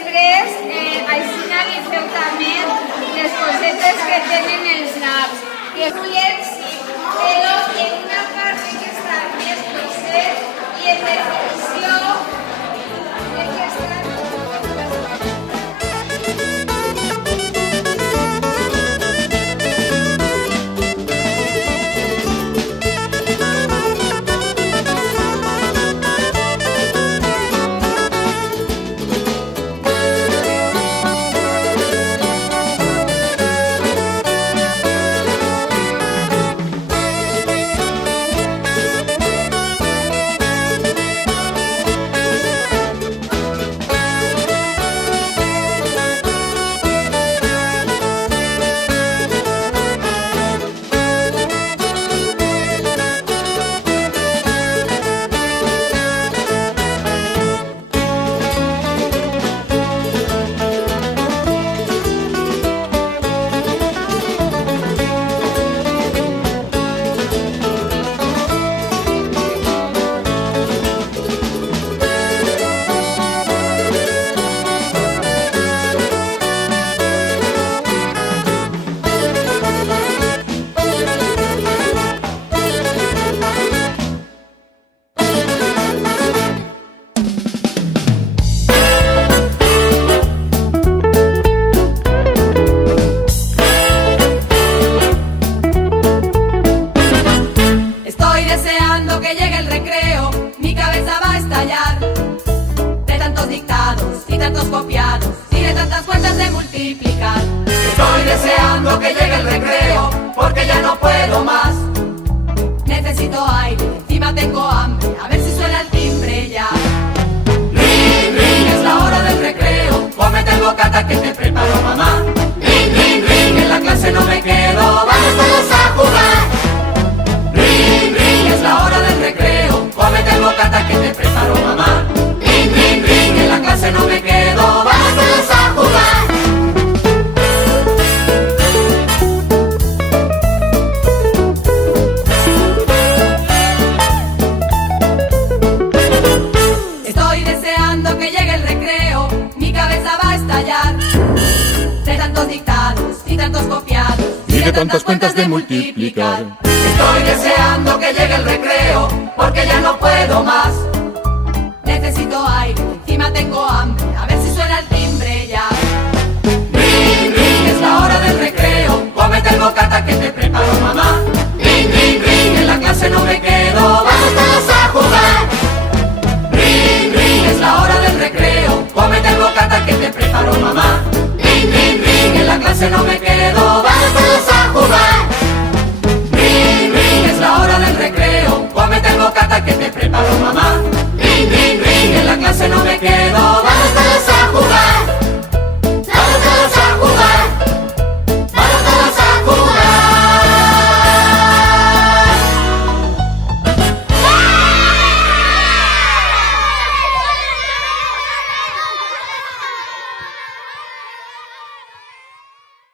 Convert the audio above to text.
després, així agafeu també les cosetes que tenen els naps. I els ullets sí, però en una part que està més grosset i en definició que està... Que llegue el recreo, mi cabeza va a estallar de tantos dictados y tantos copiados y de tantas cuentas de multiplicar. Estoy deseando que llegue el recreo porque ya no puedo más. Necesito aire, encima tengo hambre, a ver si suena el timbre ya. Ring, ring, es la hora del recreo, cómete el bocata que te preparó mamá. Ring, ring, ring, en la clase no me quedo, vamos todos a jugar. Ring, ring, es la hora del recreo, cómete el bocata que te preparó mamá. Ring, ring, ring, en la clase no me quedo, vamos todos a jugar. Estoy deseando que llegue el recreo, mi cabeza va a estallar de tantos dictados y tantos copiados y de tantas cuentas de multiplicar. Estoy deseando que llegue el recreo porque ya no puedo más. Necesito aire, encima tengo hambre,